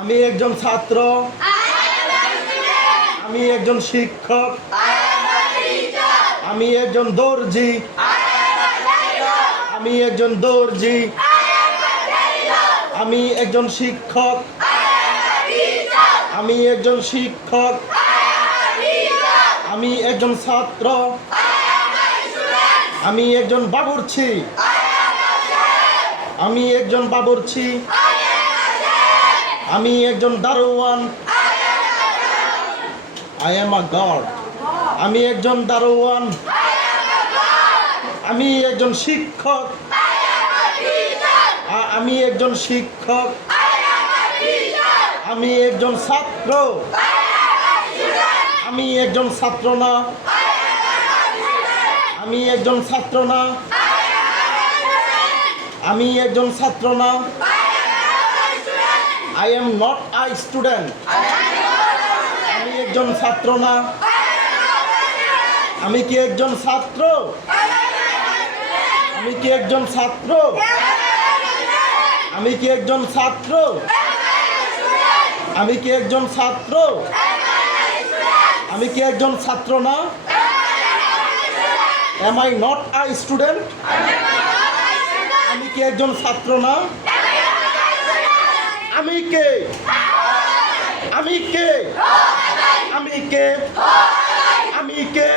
আমি একজন ছাত্র, আমি একজন শিক্ষক, আমি একজন দর্জি, আমি একজন দর্জি, আমি একজন শিক্ষক, আমি একজন শিক্ষক, আমি একজন ছাত্র, আমি একজন বাবুর্চি, আমি একজন বাবুর্চি, আমি একজন দারোয়ান, I am a God. আমি একজন দারোয়ান, আমি একজন শিক্ষক, আমি একজন শিক্ষক, আমি একজন ছাত্র, আমি একজন ছাত্র না, আমি একজন ছাত্র না, আমি একজন ছাত্র না, I am not a student. আমি একজন ছাত্র না, আমি কি একজন ছাত্র, আমি কি একজন ছাত্র, আমি কি একজন ছাত্র, আমি কি একজন ছাত্র, আমি কি একজন ছাত্র না, Am I not a student? আমি কি একজন ছাত্র না, আমি কে, আমি কে, আমি কে, আমি কে।